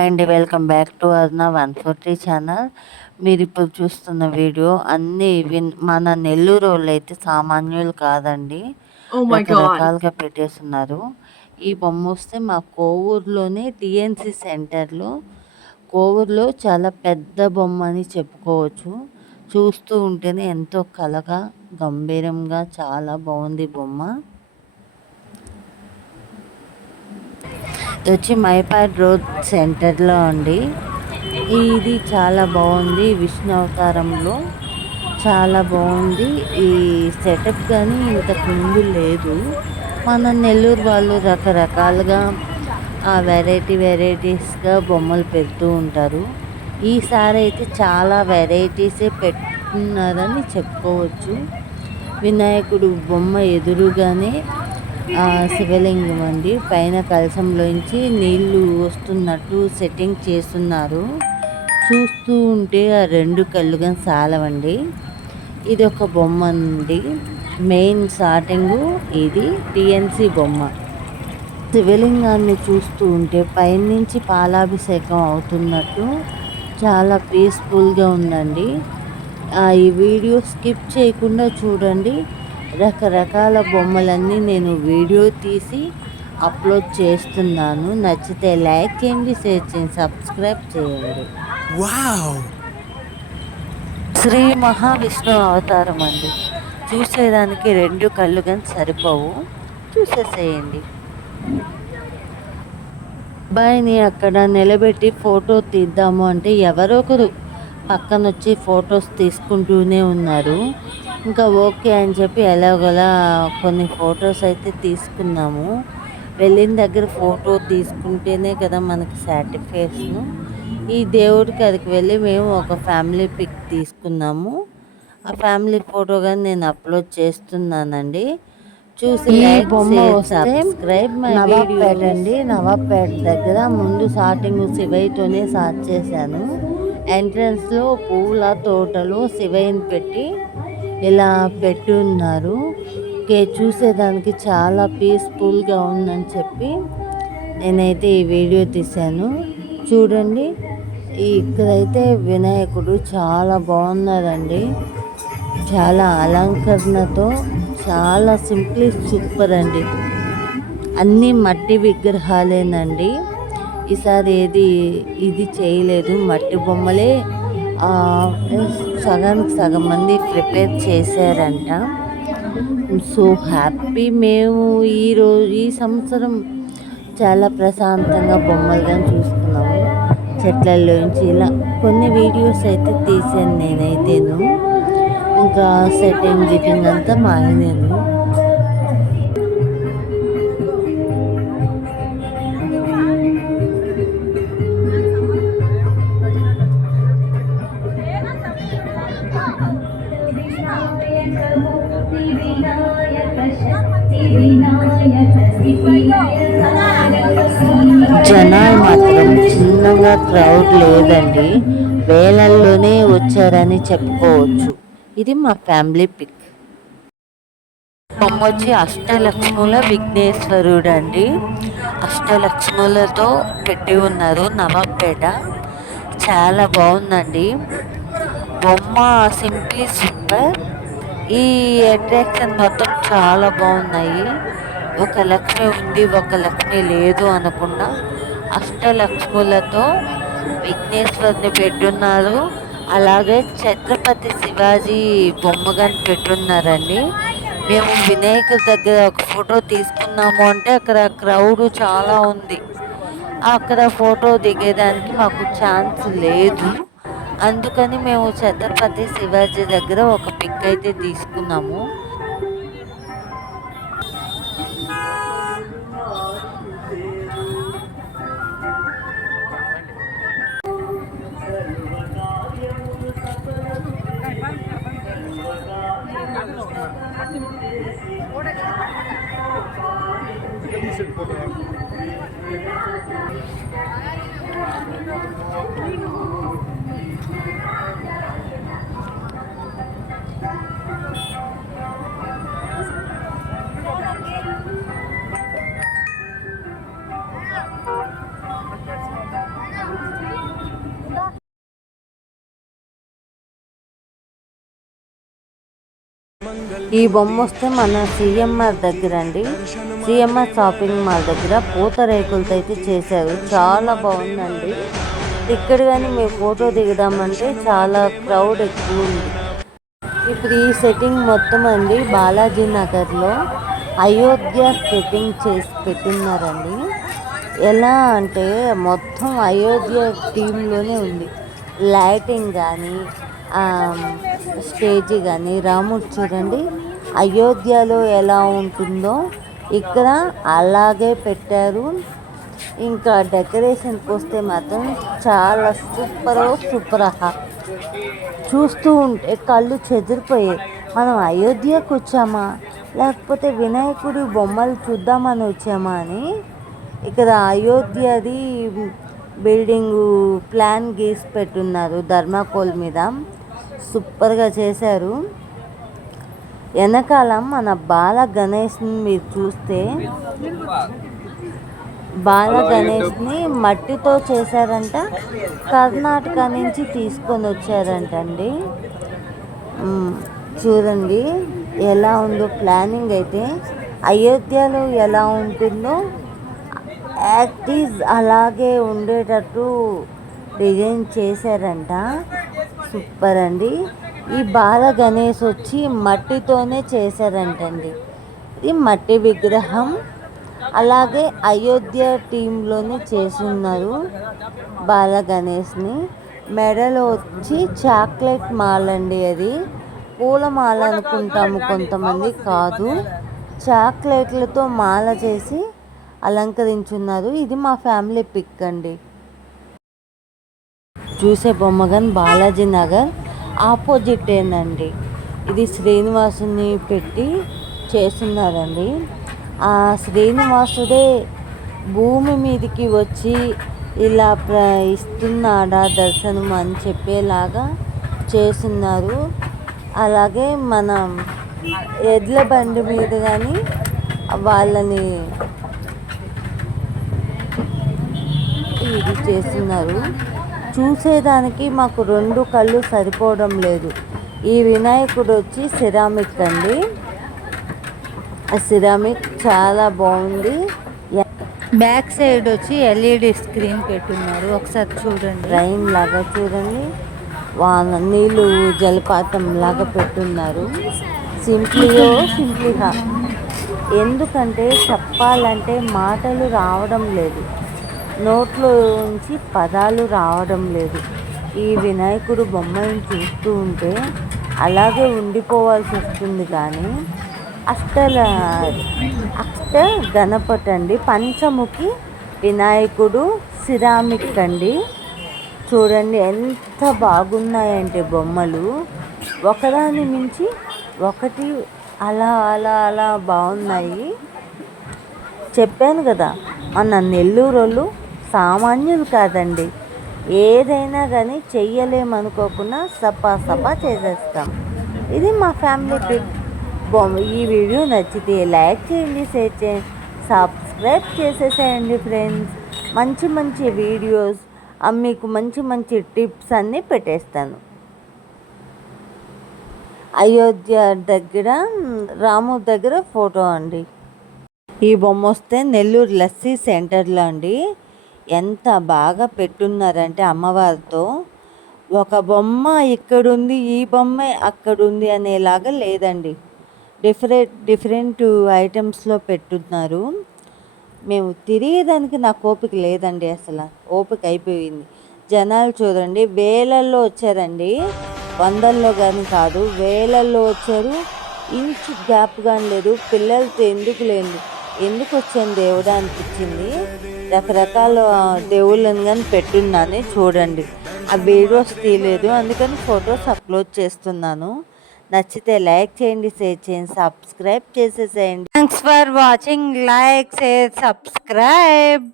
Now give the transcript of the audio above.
And welcome back to అర్నా 143 channel. మీరు ఇప్పుడు చూస్తున్న వీడియో అన్నీ మన నెల్లూరు వాళ్ళు అయితే సామాన్యులు కాదండి, Oh my god. రకరకాలుగా పెట్టేస్తున్నారు. ఈ బొమ్మ వస్తే మా కోవూరులోనే టీఎన్సీ సెంటర్లో కోవూరులో చాలా పెద్ద బొమ్మ అని చెప్పుకోవచ్చు. చూస్తూ ఉంటేనే ఎంతో కళగా గంభీరంగా చాలా బాగుంది బొమ్మ. ఇది వచ్చి మైపాడ్ రోడ్ సెంటర్లో అండి. ఇది చాలా బాగుంది. విష్ణు అవతారంలో చాలా బాగుంది. ఈ సెటప్ కానీ ఇంతకు ముందు లేదు. మన నెల్లూరు వాళ్ళు రకరకాలుగా వెరైటీస్గా బొమ్మలు పెడుతూ ఉంటారు. ఈసారి అయితే చాలా వెరైటీసే పెట్టున్నారని చెప్పుకోవచ్చు. వినాయకుడు బొమ్మ ఎదురుగానే శివలింగం అండి. పైన కలశంలోంచి నీళ్లు వస్తున్నట్టు సెట్టింగ్ చేస్తున్నారు. చూస్తూ ఉంటే ఆ రెండు కళ్ళుగా సాలవండి. ఇది ఒక బొమ్మ అండి. మెయిన్ స్టార్టింగ్ ఇది టీఎన్సీ బొమ్మ. శివలింగాన్ని చూస్తూ ఉంటే పైనుంచి పాలాభిషేకం అవుతున్నట్టు చాలా పీస్ఫుల్గా ఉందండి. ఈ వీడియో స్కిప్ చేయకుండా చూడండి. రకరకాల బొమ్మలన్నీ నేను వీడియో తీసి అప్లోడ్ చేస్తున్నాను. నచ్చితే లైక్ చేయండి, షేర్ చేయండి, సబ్స్క్రైబ్ చేయండి. శ్రీ మహావిష్ణు అవతారం అండి. చూసేదానికి రెండు కళ్ళు కానీ సరిపోవు, చూసేసేయండి. అబ్బాయిని అక్కడ నిలబెట్టి ఫోటో తీద్దాము అంటే ఎవరో ఒకరు పక్కన వచ్చి ఫొటోస్ తీసుకుంటూనే ఉన్నారు. ఇంకా ఓకే అని చెప్పి ఎలాగోలా కొన్ని ఫొటోస్ అయితే తీసుకున్నాము. వెళ్ళిన దగ్గర ఫోటో తీసుకుంటేనే కదా మనకి సాటిస్ఫాక్షన్. ఈ దేవుడికి అదికి వెళ్ళి మేము ఒక ఫ్యామిలీ పిక్ తీసుకున్నాము. ఆ ఫ్యామిలీ ఫోటో కానీ నేను అప్లోడ్ చేస్తున్నానండి. చూసి like, share, subscribe my Nawabpet అండి. నవాబ్పేట దగ్గర ముందు స్టార్టింగ్ శివయ్యతోనే స్టార్ట్ చేశాను. ఎంట్రన్స్లో పూల తోటలో శివయ్యని పెట్టి ఇలా పెట్టి ఉన్నారు. చూసేదానికి చాలా పీస్ఫుల్గా ఉందని చెప్పి నేనైతే ఈ వీడియో తీశాను. చూడండి, ఇక్కడైతే వినాయకుడు చాలా బాగున్నారండి. చాలా అలంకరణతో చాలా సింప్లీ సూపర్ అండి. అన్నీ మట్టి విగ్రహాలేనండి. ఈసారి ఇది చేయలేదు, మట్టి బొమ్మలే సగానికి సగం మంది ప్రిపేర్ చేశారంట. So happy. మేము ఈ సంవత్సరం చాలా ప్రశాంతంగా బొమ్మలుగా చూసుకున్నాము. చెట్లలోంచి ఇలా కొన్ని వీడియోస్ అయితే తీసాను నేనైతేను. ఇంకా సెట్టింగ్ గిటింగ్ అంతా మా ఆయనేను. జనాలు మాత్రం చిన్నగా క్రౌడ్ లేదండి, వేలల్లోనే వచ్చారని చెప్పుకోవచ్చు. ఇది మా ఫ్యామిలీ పిక్. బొమ్మ వచ్చి అష్టలక్ష్ముల విఘ్నేశ్వరుడు అండి. అష్టలక్ష్ములతో పెట్టి ఉన్నారు. నవాబ్పేట చాలా బాగుందండి బొమ్మ. Simply super. ఈ అట్రాక్షన్ మొత్తం చాలా బాగున్నాయి. ఒక లక్ష్మి ఉంది, ఒక లక్ష్మి లేదు అనకుండా అష్టలక్ష్ములతో విఘ్నేశ్వరుని పెట్టున్నారు. అలాగే ఛత్రపతి శివాజీ బొమ్మగాని పెట్టున్నారండి. మేము వినాయకుడి దగ్గర ఒక ఫోటో తీసుకున్నాము అంటే అక్కడ క్రౌడ్ చాలా ఉంది. అక్కడ ఫోటో దిగేదానికి మాకు ఛాన్స్ లేదు. అందుకని మేము ఛత్రపతి శివాజీ దగ్గర ఒక పిక్ అయితే తీసుకున్నాము. ఈ బొమ్మ వస్తే మన సిఎంఆర్ దగ్గర అండి, సిఎంఆర్ షాపింగ్ మాల్ దగ్గర పూతరేకులతో అయితే చేశారు. చాలా బాగుందండి. ఇక్కడ కానీ మేము ఫోటో దిగుదామంటే చాలా క్రౌడ్ ఎక్కువ ఉంది. ఇప్పుడు ఈ సెట్టింగ్ మొత్తం అండి బాలాజీ నగర్లో అయోధ్య సెట్టింగ్ చేసి పెట్టిన్నారండి. ఎలా అంటే మొత్తం అయోధ్య థీమ్లోనే ఉంది. లైటింగ్ కానీ స్టేజ్ కానీ రాముడు చూడండి అయోధ్యలో ఎలా ఉంటుందో ఇక్కడ అలాగే పెట్టారు. ఇంకా డెకరేషన్కి వస్తే మాత్రం చాలా సూపర్ చూస్తూ ఉంటే కళ్ళు చెదిరిపోయాయి. మనం అయోధ్యకు వచ్చామా లేకపోతే వినాయకుడి బొమ్మలు చూద్దామని వచ్చామా అని ఇక్కడ అయోధ్యది బిల్డింగు ప్లాన్ గీసి పెట్టున్నారు ధర్మాకోల్ మీద. సూపర్గా చేశారు. వెనకాల మన బాల గణేష్ని మీరు చూస్తే బాల గణేష్ని మట్టితో చేశారంట, కర్ణాటక నుంచి తీసుకొని వచ్చారంటండి. చూడండి ఎలా ఉందో ప్లానింగ్ అయితే అయోధ్యలో ఎలా ఉంటుందో యాక్టీస్ అలాగే ఉండేటట్టు డిజైన్ చేశారంట. సూపర్ అండి. ఈ బాల గణేష్ వచ్చి మట్టితోనే చేశారంటండి. ఇది మట్టి విగ్రహం. అలాగే అయోధ్య టీంలోనే చేస్తున్నారు బాల గణేష్ని. మెడలో వచ్చి చాక్లెట్ మాల అండి, అది పూల మాల అనుకుంటాము కొంతమంది, కాదు చాక్లెట్లతో మాల చేసి అలంకరించున్నారు. ఇది మా ఫ్యామిలీ పిక్ అండి. చూసే బొమ్మగన్ బాలాజీ నగర్ ఆపోజిట్ ఏందండి. ఇది శ్రీనివాసుని పెట్టి చేస్తున్నారండి. ఆ శ్రీనివాసుడే భూమి మీదకి వచ్చి ఇలా ఇస్తున్నాడా దర్శనం అని చెప్పేలాగా చేస్తున్నారు. అలాగే మన ఎడ్ల బండి మీద కానీ వాళ్ళని ఇది చేస్తున్నారు. చూసేదానికి మాకు 2 కళ్ళు సరిపోవడం లేదు. ఈ వినాయకుడు వచ్చి సిరామిక్ అండి. సిరామిక్ చాలా బాగుంది. బ్యాక్ సైడ్ వచ్చి ఎల్ఈడి స్క్రీన్ పెట్టున్నారు. ఒకసారి చూడండి, రైన్ లాగా చూడండి, నీళ్ళు జలపాతం లాగా పెట్టున్నారు. సింప్లీగా ఎందుకంటే చెప్పాలంటే మాటలు రావడం లేదు, నోట్లో నుంచి పదాలు రావడం లేదు. ఈ వినాయకుడు బొమ్మను చూస్తూ ఉంటే అలాగే ఉండిపోవాల్సి వస్తుంది. కానీ అష్ట గణపతి అండి, పంచముఖి వినాయకుడు సిరామిక్ అండి. చూడండి ఎంత బాగున్నాయంటే బొమ్మలు, ఒకదాని మించి ఒకటి అలా అలా అలా బాగున్నాయి. చెప్పాను కదా మన నెల్లూరోళ్ళు సామాన్యులు కాదండి. ఏదైనా కానీ చెయ్యలేమనుకోకుండా సపా చేసేస్తాం. ఇది మా ఫ్యామిలీ పిక్. ఈ వీడియో నచ్చితే లైక్ చేయండి, షేర్ చేయండి, సబ్స్క్రైబ్ చేసేసేయండి ఫ్రెండ్స్. మంచి వీడియోస్ మీకు మంచి టిప్స్ అన్నీ పెట్టేస్తాను. అయోధ్య దగ్గర రాము దగ్గర ఫోటో అండి. ఈ బొమ్మ వస్తే నెల్లూరు లస్సీ సెంటర్లో అండి. ఎంత బాగా పెట్టున్నారంటే అమ్మవారితో ఒక బొమ్మ ఇక్కడుంది, ఈ బొమ్మ అక్కడుంది అనేలాగా లేదండి. డిఫరెంట్ ఐటమ్స్లో పెట్టున్నారు. మేము తిరిగేదానికి నాకు ఓపిక లేదండి, అసలు ఓపిక అయిపోయింది. జనాలు చూడండి వేలల్లో వచ్చారండి, వందల్లో కానీ కాదు, వేలల్లో వచ్చారు. ఇంచు గ్యాప్ కానీ లేదు. పిల్లలతో ఎందుకు వచ్చాను దేవుడా అనిపించింది. రకరకాల దేవుళ్ళని కానీ పెట్టున్నాను చూడండి. ఆ వీడియోస్ తీయలేదు, అందుకని ఫొటోస్ అప్లోడ్ చేస్తున్నాను. నచ్చితే లైక్ చేయండి, షేర్ చేయండి, సబ్స్క్రైబ్ చేసేసేయండి. Thanks for watching. Like, share, subscribe.